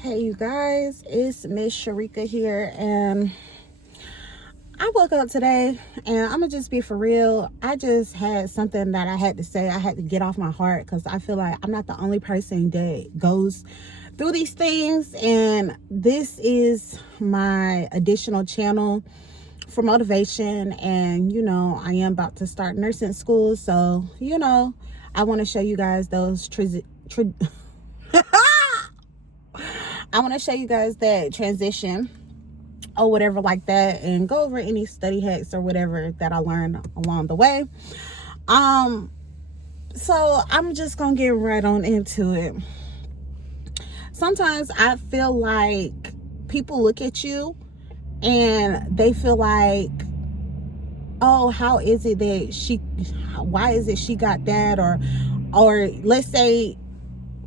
Hey you guys, it's Ms.Sherecka here, and I woke up today and I'm gonna just be for real. I just had something that I had to say. I had to get off my heart because I feel like I'm not the only person that goes through these things, and this is my additional channel for motivation. And I am about to start nursing school, so I want to show you guys those I want to show you guys that transition or whatever like that, and go over any study hacks or whatever that I learned along the way. So I'm just gonna get right on into it. Sometimes I feel like people look at you and they feel like, oh, how is it that why is it she got that? Or let's say,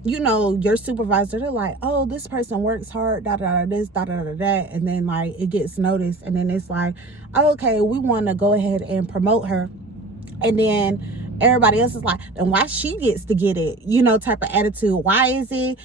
your supervisor, they're like, oh, this person works hard, da da da this, da da da that, and then like it gets noticed, and then it's like, oh, okay, we want to go ahead and promote her, and then everybody else is like, and why she gets to get it, type of attitude. Why is it,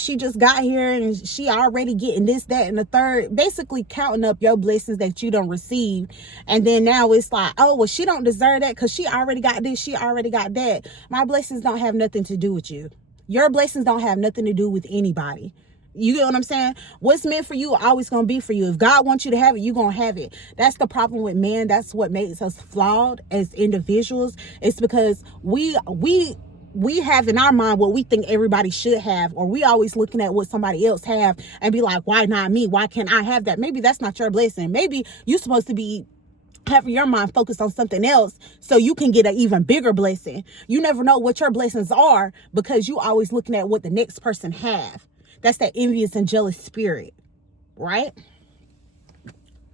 she just got here and she already getting this, that, and the third, basically counting up your blessings that you don't receive, and then now it's like, oh, well, she don't deserve that because she already got this, she already got that. My blessings don't have nothing to do with you. Your blessings don't have nothing to do with anybody. You get what I'm saying? What's meant for you always going to be for you. If God wants you to have it, you're going to have it. That's the problem with man. That's what makes us flawed as individuals. It's because we have in our mind what we think everybody should have, or we always looking at what somebody else have and be like, why not me? Why can't I have that? Maybe that's not your blessing. Maybe you're supposed to be have your mind focused on something else so you can get an even bigger blessing. You never know what your blessings are because you always looking at what the next person have. That's that envious and jealous spirit, right?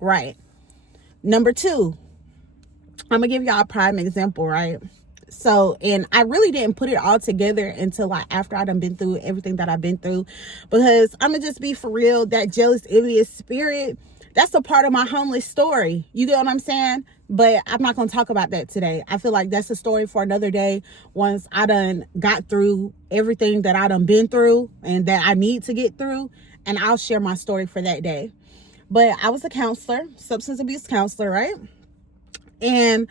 Right. Number two, I'm gonna give y'all a prime example, right? So, and I really didn't put it all together until like after I done been through everything that I've been through, because I'm gonna just be for real, that jealous, envious spirit, that's a part of my homeless story. You get what I'm saying? But I'm not going to talk about that today. I feel like that's a story for another day. Once I done got through everything that I done been through and that I need to get through, and I'll share my story for that day. But I was a counselor, substance abuse counselor, right? And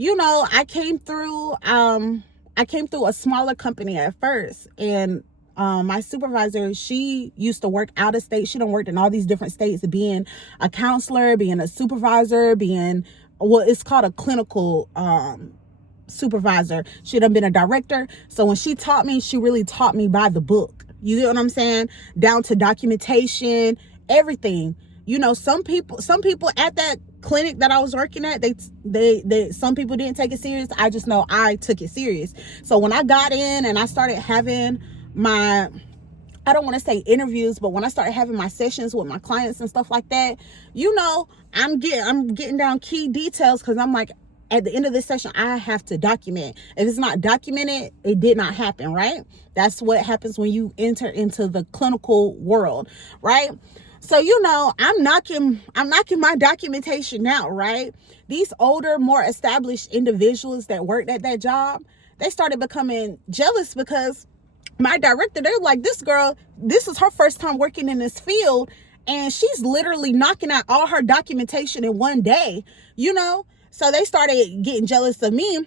I came through a smaller company at first, and my supervisor, she used to work out of state. She done worked in all these different states, being a counselor, being a supervisor, it's called a clinical supervisor. She done been a director. So when she taught me, she really taught me by the book. You get what I'm saying? Down to documentation, everything. Some people at that clinic that I was working at, they some people didn't take it serious. I just know I took it serious. So when I got in and I started having I don't want to say interviews, but when I started having my sessions with my clients and stuff like that, I'm getting down key details, because I'm like, at the end of this session, I have to document. If it's not documented, it did not happen, right? That's what happens when you enter into the clinical world, right? So, I'm knocking my documentation out, right? These older, more established individuals that worked at that job, they started becoming jealous because my director, they're like, this girl, this is her first time working in this field, and she's literally knocking out all her documentation in one day, So they started getting jealous of me,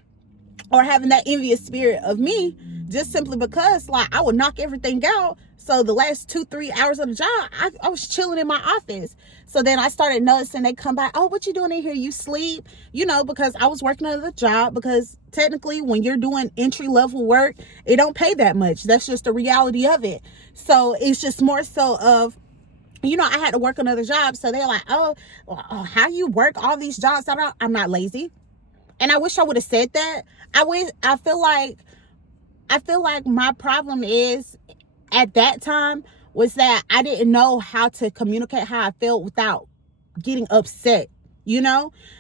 or having that envious spirit of me, just simply because like I would knock everything out. So the last 2-3 hours of the job, I was chilling in my office. So then I started noticing they come back, oh, what you doing in here? You sleep? Because I was working another job, because technically when you're doing entry level work, it don't pay that much. That's just the reality of it. So it's just more so of, I had to work another job. So they're like, oh, how you work all these jobs? I'm not lazy. And I wish I would have said that. I feel like my problem is, at that time, was that I didn't know how to communicate how I felt without getting upset,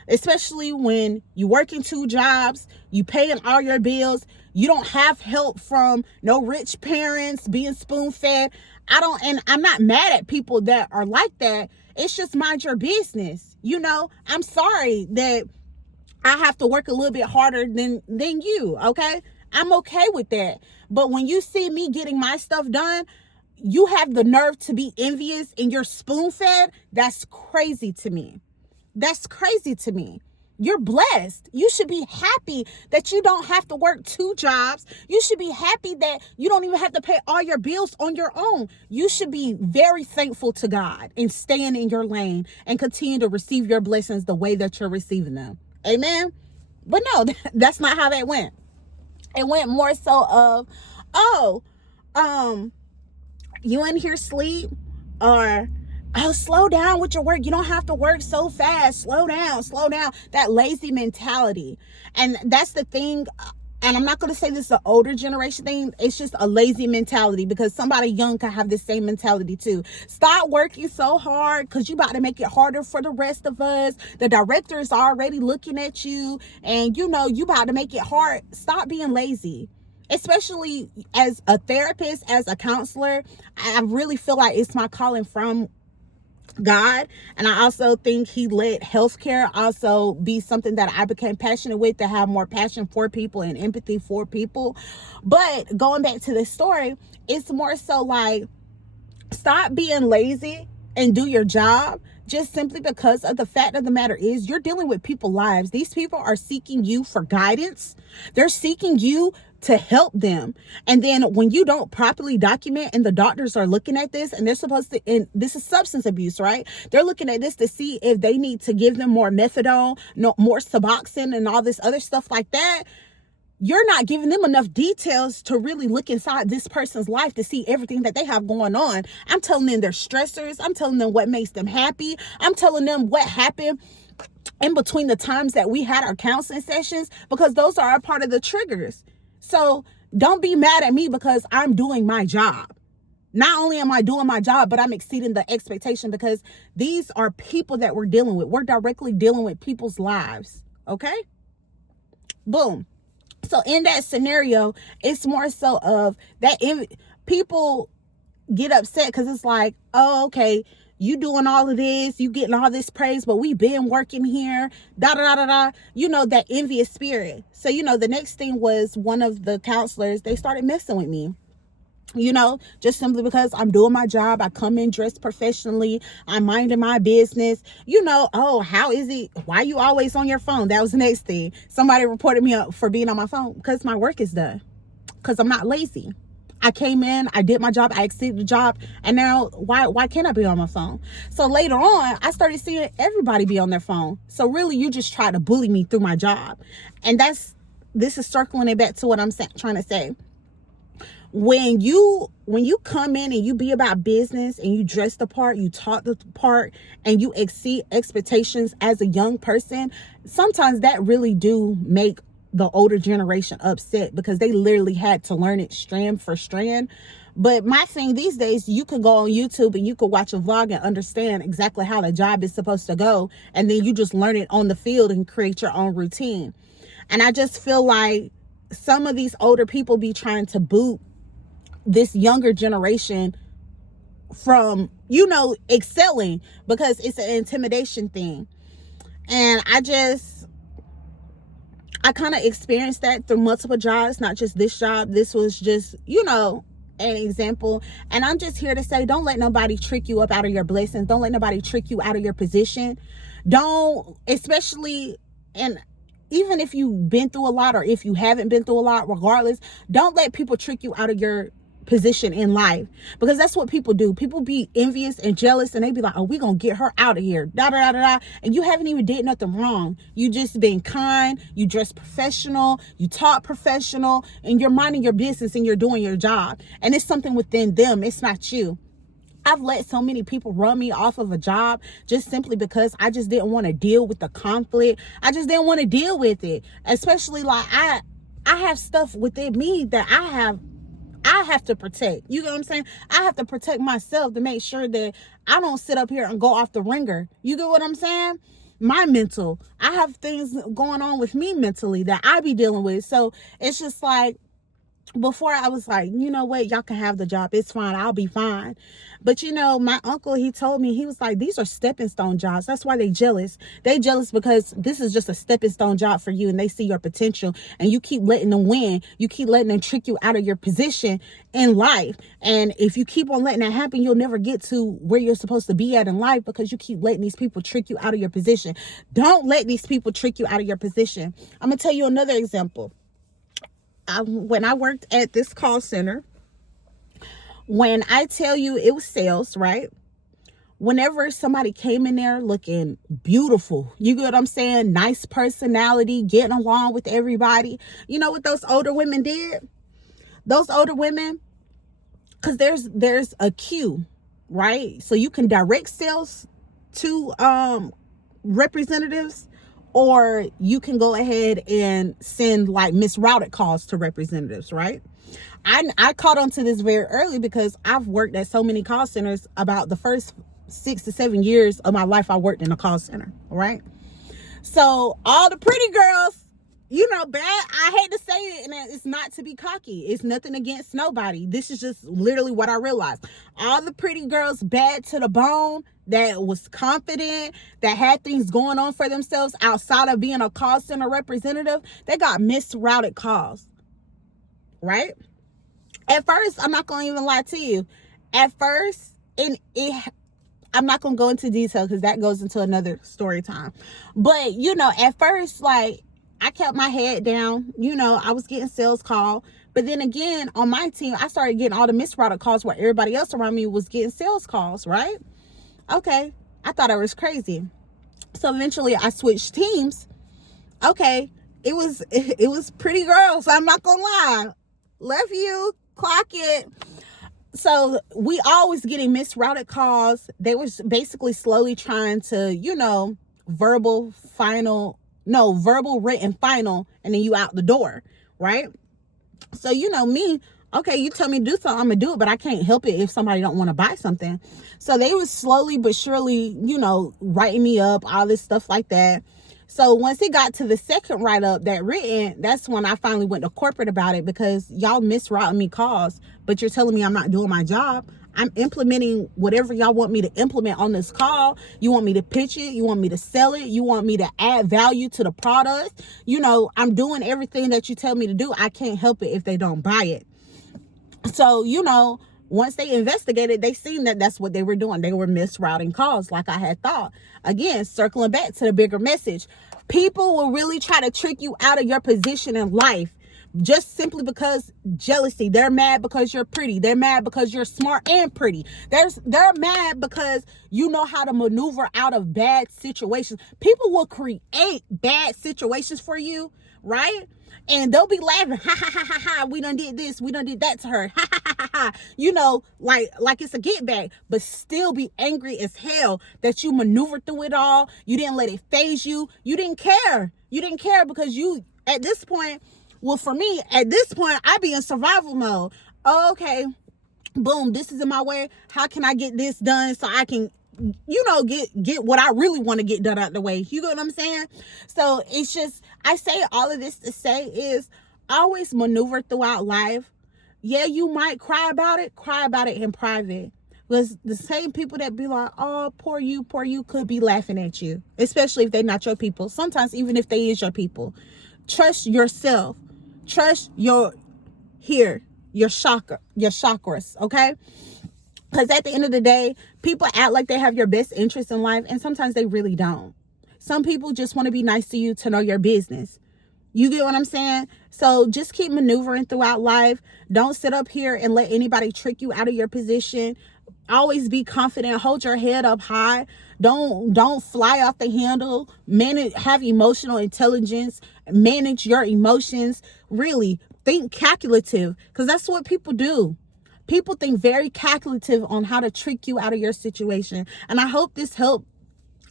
especially when you work in 2 jobs, you paying all your bills, you don't have help from no rich parents, being spoon fed. And I'm not mad at people that are like that. It's just mind your business. I'm sorry that I have to work a little bit harder than you, okay? I'm okay with that. But when you see me getting my stuff done, you have the nerve to be envious and you're spoon fed. That's crazy to me. That's crazy to me. You're blessed. You should be happy that you don't have to work 2 jobs. You should be happy that you don't even have to pay all your bills on your own. You should be very thankful to God and staying in your lane and continue to receive your blessings the way that you're receiving them. Amen. But no, that's not how that went. It went more so of, oh, you in here sleep, or oh, slow down with your work. You don't have to work so fast. Slow down, slow down. That lazy mentality. And that's the thing. And I'm not going to say this is an older generation thing. It's just a lazy mentality, because somebody young can have the same mentality too. Stop working so hard, because you about to make it harder for the rest of us. The director is already looking at you, and you about to make it hard. Stop being lazy. Especially as a therapist, as a counselor, I really feel like it's my calling from God. And I also think he let healthcare also be something that I became passionate with, to have more passion for people and empathy for people. But going back to the story, it's more so like, stop being lazy and do your job, just simply because of the fact of the matter is, you're dealing with people's lives. These people are seeking you for guidance. They're seeking you to help them. And then when you don't properly document, and the doctors are looking at this, and they're supposed to, and this is substance abuse, right? They're looking at this to see if they need to give them more methadone, no more Suboxone, and all this other stuff like that. You're not giving them enough details to really look inside this person's life to see everything that they have going on. I'm telling them their stressors. I'm telling them what makes them happy. I'm telling them what happened in between the times that we had our counseling sessions, because those are a part of the triggers. So don't be mad at me because I'm doing my job. Not only am I doing my job, but I'm exceeding the expectation, because these are people that we're dealing with. We're directly dealing with people's lives. Okay? Boom. So in that scenario, it's more so of that people get upset because it's like, oh, okay, you doing all of this, you getting all this praise, but we been working here, da da da da da. That envious spirit. So, the next thing was, one of the counselors, they started messing with me. Just simply because I'm doing my job. I come in dressed professionally. I'm minding my business. Oh, how is it? Why you always on your phone? That was the next thing. Somebody reported me up for being on my phone, because my work is done. Because I'm not lazy. I came in, I did my job, I exceeded the job, and now why can't I be on my phone? So later on, I started seeing everybody be on their phone. So really, you just try to bully me through my job. And this is circling it back to what I'm trying to say. When you come in and you be about business, and you dress the part, you talk the part, and you exceed expectations as a young person, sometimes that really do make the older generation upset, because they literally had to learn it strand for strand. But my thing these days, you could go on YouTube and you could watch a vlog and understand exactly how the job is supposed to go, and then you just learn it on the field and create your own routine. And I just feel like some of these older people be trying to boot this younger generation from, excelling, because it's an intimidation thing. And I kind of experienced that through multiple jobs, not just this job. This was just, an example. And I'm just here to say, don't let nobody trick you up out of your blessings. Don't let nobody trick you out of your position. Don't, especially, and even if you've been through a lot, or if you haven't been through a lot, regardless, don't let people trick you out of your position in life, because that's what people do. People be envious and jealous, and they be like, oh, we gonna get her out of here, da da da da, and you haven't even did nothing wrong. You just been kind, you dress professional, you talk professional, and you're minding your business and you're doing your job. And it's something within them, it's not you. I've let so many people run me off of a job just simply because I just didn't want to deal with the conflict. I just didn't want to deal with it. Especially like I have stuff within me that I have to protect. You know what I'm saying? I have to protect myself to make sure that I don't sit up here and go off the ringer. You get what I'm saying? My mental. I have things going on with me mentally that I be dealing with. So it's just like, before I was like, you know what, y'all can have the job, it's fine, I'll be fine. But you know, my uncle, he told me, he was like, these are stepping stone jobs. That's why they jealous because this is just a stepping stone job for you, and they see your potential, and you keep letting them win, you keep letting them trick you out of your position in life. And if you keep on letting that happen, you'll never get to where you're supposed to be at in life, because you keep letting these people trick you out of your position. Don't let these people trick you out of your position. I'm gonna tell you another example. When I worked at this call center, when I tell you it was sales, right? Whenever somebody came in there looking beautiful, you get what I'm saying? Nice personality, getting along with everybody. You know what those older women did? Those older women, because there's a queue, right? So you can direct sales to representatives, or you can go ahead and send like misrouted calls to representatives, right? I caught on to this very early because I've worked at so many call centers. About the first 6 to 7 years of my life, I worked in a call center, right? So all the pretty girls, you know, bad, I hate to say it, and it's not to be cocky, it's nothing against nobody, this is just literally what I realized. All the pretty girls, bad to the bone, that was confident, that had things going on for themselves outside of being a call center representative, they got misrouted calls, right? At first, I'm not gonna even lie to you, at first, I'm not gonna go into detail because that goes into another story time. But you know, at first, like, I kept my head down. You know, I was getting sales call. But then again, on my team, I started getting all the misrouted calls where everybody else around me was getting sales calls, right? Okay. I thought I was crazy. So eventually I switched teams. Okay. It was pretty girls. I'm not gonna lie. Love you. Clock it. So we always getting misrouted calls. They was basically slowly trying to, you know, verbal written final, and then you out the door, right? So you know me, okay, you tell me to do something, I'm gonna do it, but I can't help it if somebody don't want to buy something. So they was slowly but surely, you know, writing me up, all this stuff like that. So once it got to the second write-up, that written, that's when I finally went to corporate about it, because y'all misrouting me calls, but you're telling me I'm not doing my job. I'm implementing whatever y'all want me to implement on this call. You want me to pitch it. You want me to sell it. You want me to add value to the product. You know, I'm doing everything that you tell me to do. I can't help it if they don't buy it. So, you know, once they investigated, they seen that that's what they were doing. They were misrouting calls like I had thought. Again, circling back to the bigger message. People will really try to trick you out of your position in life just simply because jealousy. They're mad because you're pretty. They're mad because you're smart and pretty. They're mad because you know how to maneuver out of bad situations. People will create bad situations for you, right? And they'll be laughing, ha ha ha ha ha, we done did this, we done did that to her, ha ha ha ha ha, you know, like it's a get back, but still be angry as hell that you maneuvered through it all. You didn't let it phase you. You didn't care because you, at this point, well, for me, at this point, I be in survival mode. Okay, boom, this is in my way. How can I get this done so I can, you know, get what I really want to get done out the way? You get what I'm saying? So it's just, I say all of this to say is always maneuver throughout life. Yeah, you might cry about it in private. Because the same people that be like, oh, poor you, could be laughing at you, especially if they're not your people. Sometimes even if they is your people. Trust yourself. Trust your chakras, okay? Because at the end of the day, people act like they have your best interest in life, and sometimes they really don't. Some people just want to be nice to you to know your business. You get what I'm saying? So just keep maneuvering throughout life. Don't sit up here and let anybody trick you out of your position. Always be confident. Hold your head up high. Don't fly off the handle. Have emotional intelligence. Manage your emotions. Really think calculative, because that's what people do. People think very calculative on how to trick you out of your situation. And I hope this helped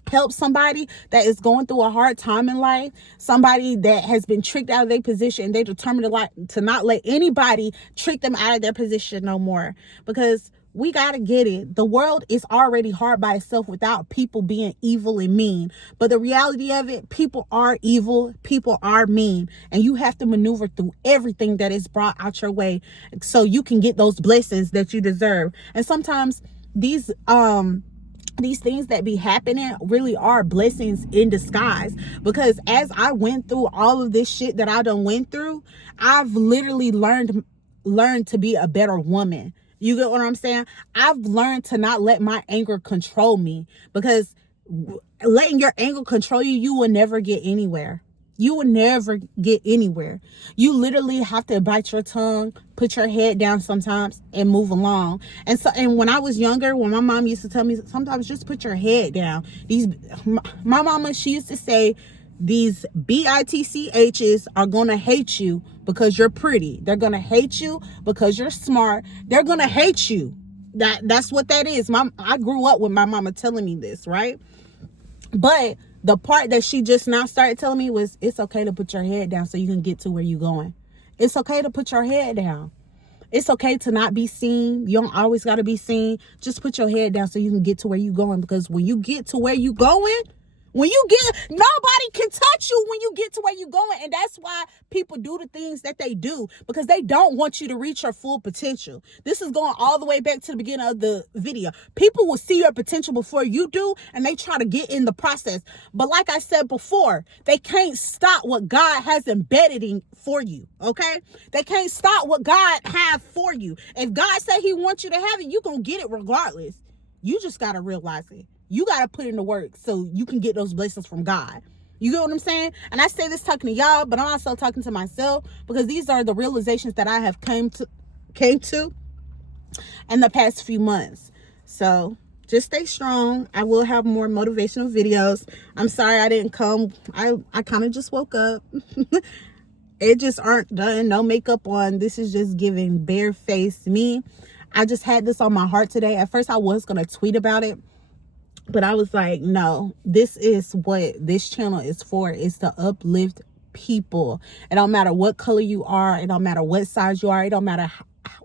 help somebody that is going through a hard time in life, somebody that has been tricked out of their position, and they determined to not let anybody trick them out of their position no more. Because we got to get it. The world is already hard by itself without people being evil and mean. But the reality of it, people are evil, people are mean, and you have to maneuver through everything that is brought out your way so you can get those blessings that you deserve. And sometimes these things that be happening really are blessings in disguise, because as I went through all of this shit that I done went through, I've literally learned to be a better woman. You get what I'm saying? I've learned to not let my anger control me, because letting your anger control you, you will never get anywhere. You will never get anywhere. You literally have to bite your tongue, put your head down sometimes, and move along. And when I was younger, when my mom used to tell me sometimes just put your head down. My mama, she used to say, these bitchs are gonna hate you because you're pretty. They're gonna hate you because you're smart. They're gonna hate you. That's what that is. I grew up with my mama telling me this, right? But the part that she just now started telling me was, it's okay to put your head down so you can get to where you're going. It's okay to put your head down. It's okay to not be seen. You don't always got to be seen. Just put your head down so you can get to where you're going. Because when you get to where you're going, nobody can touch you when you get to where you're going. And that's why people do the things that they do, because they don't want you to reach your full potential. This is going all the way back to the beginning of the video. People will see your potential before you do, and they try to get in the process. But like I said before, they can't stop what God has embedded in for you, okay? They can't stop what God have for you. If God said he wants you to have it, you're going to get it regardless. You just got to realize it. You got to put in the work so you can get those blessings from God. You get what I'm saying? And I say this talking to y'all, but I'm also talking to myself, because these are the realizations that I have came to in the past few months. So just stay strong. I will have more motivational videos. I'm sorry I didn't come. I kind of just woke up. It just aren't done. No makeup on. This is just giving bare-faced me. I just had this on my heart today. At first I was going to tweet about it, but I was like, no, this is what this channel is for, is to uplift people. It don't matter what color you are. It don't matter what size you are. It don't matter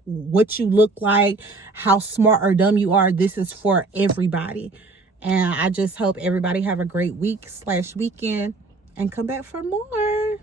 what you look like, how smart or dumb you are. This is for everybody. And I just hope everybody have a great week/weekend and come back for more.